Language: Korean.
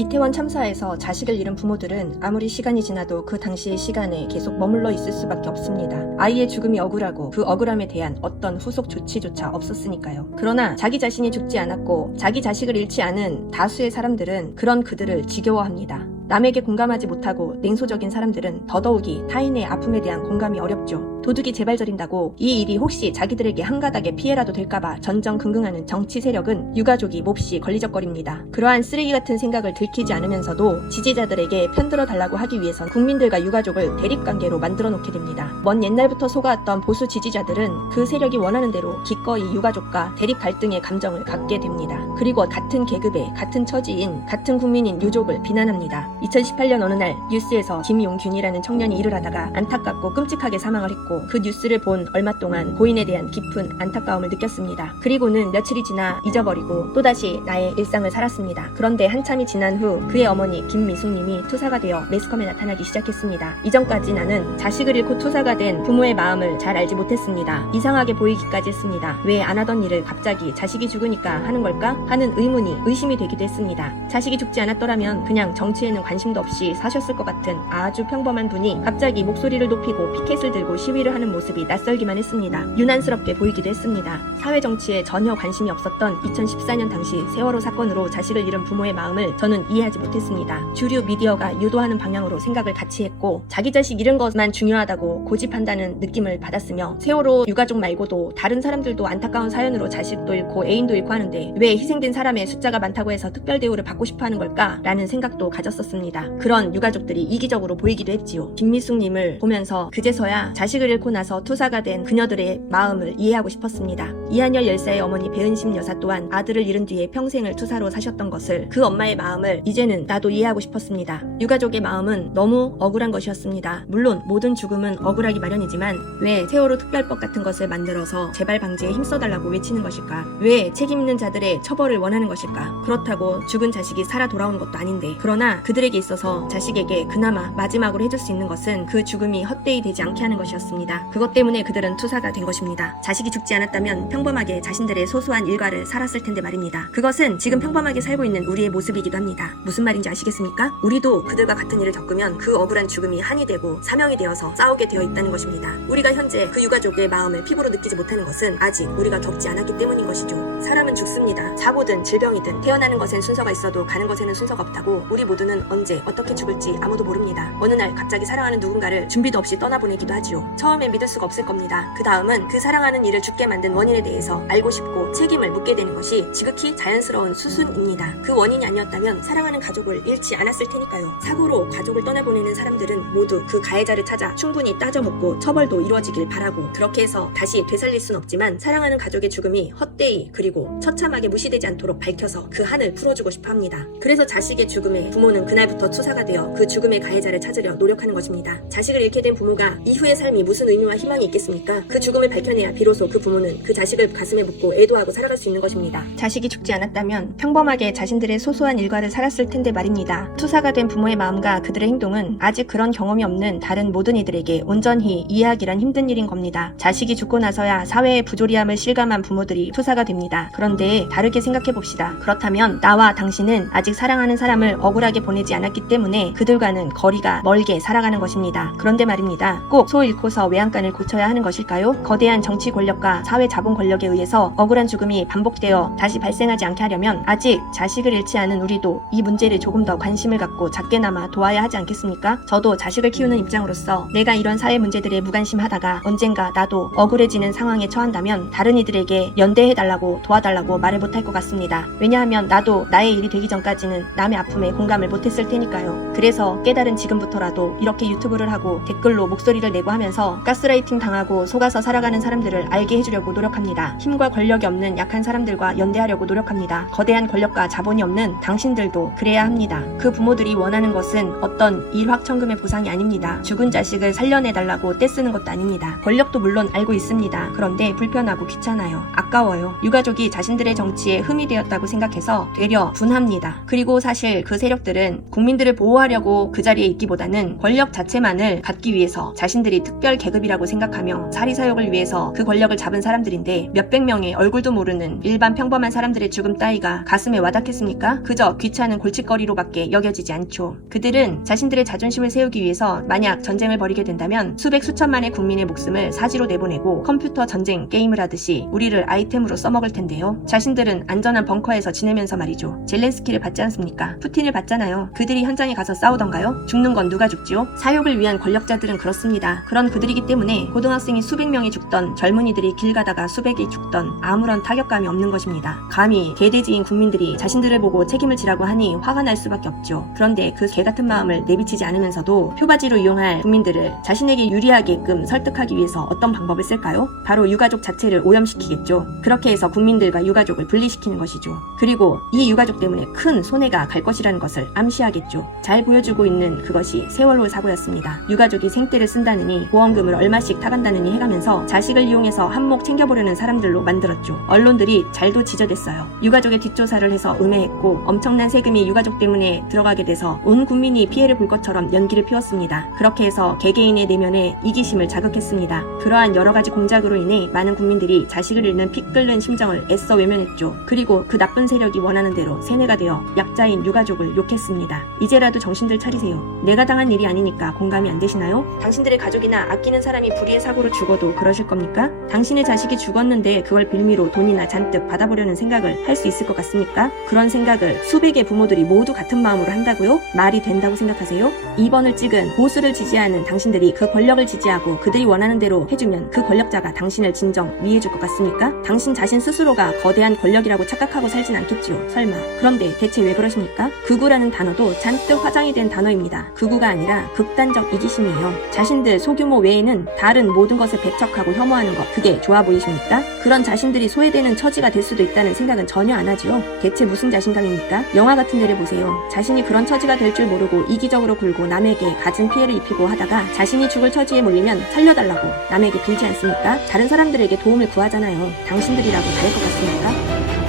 이태원 참사에서 자식을 잃은 부모들은 아무리 시간이 지나도 그 당시의 시간에 계속 머물러 있을 수밖에 없습니다. 아이의 죽음이 억울하고 그 억울함에 대한 어떤 후속 조치조차 없었으니까요. 그러나 자기 자신이 죽지 않았고 자기 자식을 잃지 않은 다수의 사람들은 그런 그들을 지겨워합니다. 남에게 공감하지 못하고 냉소적인 사람들은 더더욱이 타인의 아픔에 대한 공감이 어렵죠. 도둑이 재발 저린다고 이 일이 혹시 자기들에게 한 가닥의 피해라도 될까봐 전전긍긍하는 정치 세력은 유가족이 몹시 걸리적거립니다. 그러한 쓰레기 같은 생각을 들키지 않으면서도 지지자들에게 편들어 달라고 하기 위해선 국민들과 유가족을 대립관계로 만들어 놓게 됩니다. 먼 옛날부터 속아왔던 보수 지지자들은 그 세력이 원하는 대로 기꺼이 유가족과 대립 갈등의 감정을 갖게 됩니다. 그리고 같은 계급의 같은 처지인 같은 국민인 유족을 비난합니다. 2018년 어느 날 뉴스에서 김용균이라는 청년이 일을 하다가 안타깝고 끔찍하게 사망을 했고 그 뉴스를 본 얼마 동안 고인에 대한 깊은 안타까움을 느꼈습니다. 그리고는 며칠이 지나 잊어버리고 또다시 나의 일상을 살았습니다. 그런데 한참이 지난 후 그의 어머니 김미숙님이 투사가 되어 매스컴에 나타나기 시작했습니다. 이전까지 나는 자식을 잃고 투사가 된 부모의 마음을 잘 알지 못했습니다. 이상하게 보이기까지 했습니다. 왜 안 하던 일을 갑자기 자식이 죽으니까 하는 걸까? 하는 의심이 되기도 했습니다. 자식이 죽지 않았더라면 그냥 정치에는 관심도 없이 사셨을 것 같은 아주 평범한 분이 갑자기 목소리를 높이고 피켓을 들고 시위를 하는 모습이 낯설기만 했습니다. 유난스럽게 보이기도 했습니다. 사회 정치에 전혀 관심이 없었던 2014년 당시 세월호 사건으로 자식을 잃은 부모의 마음을 저는 이해하지 못했습니다. 주류 미디어가 유도하는 방향으로 생각을 같이 했고 자기 자식 잃은 것만 중요하다고 고집한다는 느낌을 받았으며 세월호 유가족 말고도 다른 사람들도 안타까운 사연으로 자식도 잃고 애인도 잃고 하는데 왜 희생된 사람의 숫자가 많다고 해서 특별 대우를 받고 싶어하는 걸까? 라는 생각도 가졌었습니다. 그런 유가족들이 이기적으로 보이기도 했지요. 김미숙님을 보면서 그제서야 자식을 잃고 나서 투사가 된 그녀들의 마음을 이해하고 싶었습니다. 이한열 열사의 어머니 배은심 여사 또한 아들을 잃은 뒤에 평생을 투사로 사셨던 것을 그 엄마의 마음을 이제는 나도 이해하고 싶었습니다. 유가족의 마음은 너무 억울한 것이었습니다. 물론 모든 죽음은 억울하기 마련이지만 왜 세월호 특별법 같은 것을 만들어서 재발 방지에 힘써달라고 외치는 것일까? 왜 책임 있는 자들의 처벌을 원하는 것일까? 그렇다고 죽은 자식이 살아 돌아오는 것도 아닌데 그러나 그들에게 있어서 자식에게 그나마 마지막으로 해줄 수 있는 것은 그 죽음이 헛되이 되지 않게 하는 것이었습니다. 그것 때문에 그들은 투사가 된 것입니다. 자식이 죽지 않았다면 평범하게 자신들의 소소한 일과를 살았을 텐데 말입니다. 그것은 지금 평범하게 살고 있는 우리의 모습이기도 합니다. 무슨 말인지 아시겠습니까? 우리도 그들과 같은 일을 겪으면 그 억울한 죽음이 한이 되고 사명이 되어서 싸우게 되어 있다는 것입니다. 우리가 현재 그 유가족의 마음을 피부로 느끼지 못하는 것은 아직 우리가 겪지 않았기 때문인 것이죠. 사람은 죽습니다. 사고든 질병이든 태어나는 것엔 순서가 있어도 가는 것에는 순서가 없다고 우리 모두는 언제 어떻게 죽을지 아무도 모릅니다. 어느 날 갑자기 사랑하는 누군가를 준비도 없이 떠나보내기도 하지요. 처음엔 믿을 수가 없을 겁니다. 그 다음은 그 사랑하는 이를 죽게 만든 원인에 대해서 알고 싶고 책임을 묻게 되는 것이 지극히 자연스러운 수순입니다. 그 원인이 아니었다면 사랑하는 가족을 잃지 않았을 테니까요. 사고로 가족을 떠나보내는 사람들은 모두 그 가해자를 찾아 충분히 따져먹고 처벌도 이루어지길 바라고 그렇게 해서 다시 되살릴 순 없지만 사랑하는 가족의 죽음이 헛되이 그리고 처참하게 무시되지 않도록 밝혀서 그 한을 풀어주고 싶어 합니다. 그래서 자식의 죽음에 부모는 그날부터 투사가 되어 그 죽음의 가해자를 찾으려 노력하는 것입니다. 자식을 잃게 된 부모가 이후의 삶이 무슨 의미와 희망이 있겠습니까? 그 죽음을 밝혀내야 비로소 그 부모는 그 자식을 가슴에 묻고 애도하고 살아갈 수 있는 것입니다. 자식이 죽지 않았다면 평범하게 자신들의 소소한 일과를 살았을 텐데 말입니다. 투사가 된 부모의 마음과 그들의 행동은 아직 그런 경험이 없는 다른 모든 이들에게 온전히 이해하기란 힘든 일인 겁니다. 자식이 죽고 나서야 사회의 부조리함을 실감한 부모들이 투사가 됩니다. 그런데 다르게 생각해봅시다. 그렇다면 나와 당신은 아직 사랑하는 사람을 억울하게 보내지 않았기 때문에 그들과는 거리가 멀게 살아가는 것입니다. 그런데 말입니다. 꼭 소 잃고서 외양간을 고쳐야 하는 것일까요? 거대한 정치 권력과 사회 자본 권력에 의해서 억울한 죽음이 반복되어 다시 발생하지 않게 하려면 아직 자식을 잃지 않은 우리도 이 문제를 조금 더 관심을 갖고 작게나마 도와야 하지 않겠습니까? 저도 자식을 키우는 입장으로서 내가 이런 사회 문제들에 무관심하다가 언젠가 나도 억울해지는 상황에 처한다면 다른 이들에게 연대해달라고 도와달라고 말을 못할 것 같습니다. 왜냐하면 나도 나의 일이 되기 전까지는 남의 아픔에 공감을 못했을 테니까요. 그래서 깨달은 지금부터라도 이렇게 유튜브를 하고 댓글로 목소리를 내고 하면서 가스라이팅 당하고 속아서 살아가는 사람들을 알게 해주려고 노력합니다. 힘과 권력이 없는 약한 사람들과 연대하려고 노력합니다. 거대한 권력과 자본이 없는 당신들도 그래야 합니다. 그 부모들이 원하는 것은 어떤 일확천금의 보상이 아닙니다. 죽은 자식을 살려내달라고 떼쓰는 것도 아닙니다. 권력도 물론 알고 있습니다. 그런데 불편하고 귀찮아요. 아까워요. 유가족이 자신들의 정치에 흠이 되었다고 생각해서 되려 분합니다. 그리고 사실 그 세력들은 국민들을 보호하려고 그 자리에 있기보다는 권력 자체만을 갖기 위해서 자신들이 특별 계급이라고 생각하며 사리사욕을 위해서 그 권력을 잡은 사람들인데 몇백 명의 얼굴도 모르는 일반 평범한 사람들의 죽음 따위가 가슴에 와닿겠습니까? 그저 귀찮은 골칫거리로밖에 여겨지지 않죠. 그들은 자신들의 자존심을 세우기 위해서 만약 전쟁을 벌이게 된다면 수백 수천만의 국민의 목숨을 사지로 내보내고 컴퓨터 전쟁 게임을 하듯이 우리를 아이템으로 써먹을 텐데요. 자신들은 안전한 벙커에서 지내면서 말이죠. 젤렌스키를 받지 않습니까? 푸틴을 받잖아요. 그들이 현장에 가서 싸우던가요? 죽는 건 누가 죽지요? 사욕을 위한 권력자들은 그렇습니다. 그런 그들이기 때문에 고등학생이 수백 명이 죽던 젊은이들이 길 가다가 수백이 죽던 아무런 타격감이 없는 것입니다. 감히 개돼지인 국민들이 자신들을 보고 책임을 지라고 하니 화가 날 수밖에 없죠. 그런데 그 개같은 마음을 내비치지 않으면서도 표바지로 이용할 국민들을 자신에게 유리하게끔 설득하기 위해서 어떤 방법을 쓸까요? 바로 유가족 자체를 오염시키겠죠. 그렇게 해서 국민들과 유가족을 분리시키는 것이죠. 그리고 이 유가족 때문에 큰 손해가 갈 것이라는 것을 암시하겠죠. 잘 보여주고 있는 그것이 세월호 사고였습니다. 유가족이 생떼를 쓴다느니 보험금을 얼마씩 타간다느니 해가면서 자식을 이용해서 한몫 챙겨보려는 사람들로 만들었죠. 언론들이 잘도 지저댔어요. 유가족의 뒷조사를 해서 음해했고 엄청난 세금이 유가족 때문에 들어가게 돼서 온 국민이 피해를 볼 것처럼 연기를 피웠습니다. 그렇게 해서 개개인의 내면에 이기심을 자극했습니다. 그러한 여러 가지 공작으로 인해 많은 국민들이 자식을 잃는 피 끓는 심정을 애써 외면했죠. 그리고 그 나쁜 세력이 원하는 대로 세뇌가 되어 약자인 유가족을 욕했습니다. 이제라도 정신들 차리세요. 내가 당한 일이 아니니까 공감이 안 되시나요? 당신들의 가족이나 아끼는 사람이 불의의 사고로 죽어도 그러실 겁니까? 당신의 자식이 죽었는데 그걸 빌미로 돈이나 잔뜩 받아보려는 생각을 할 수 있을 것 같습니까? 그런 생각을 수백의 부모들이 모두 같은 마음으로 한다고요? 말이 된다고 생각하세요? 2번을 찍은 보수를 지지하는 당신들이 그 권력을 지지하고 그들이 원하는 대로 해주면 그 권력자가 당신을 진정 위해줄 것 같습니까? 당신 자신 스스로가 거대한 권력이라고 착각하고 살진 않겠지요. 설마. 그런데 대체 왜 그러십니까? 극우라는 단어도 잔뜩 화장이 된 단어입니다. 극우가 아니라 극단적 이기심이에요. 자신들 소규모 외에는 다른 모든 것을 배척하고 혐오하는 것, 그게 좋아 보이십니까? 그런 자신들이 소외되는 처지가 될 수도 있다는 생각은 전혀 안 하지요. 대체 무슨 자신감입니까? 영화 같은 데를 보세요. 자신이 그런 처지가 될 줄 모르고 이기적으로 굴고 남에게 갖은 피해를 입히고 하다가 자신이 죽을 처지에 몰리면 살려달라고 남에게 빌지 않습니까? 다른 사람들에게 도움을 구하잖아요. 당신들이라고 다를 것 같습니까?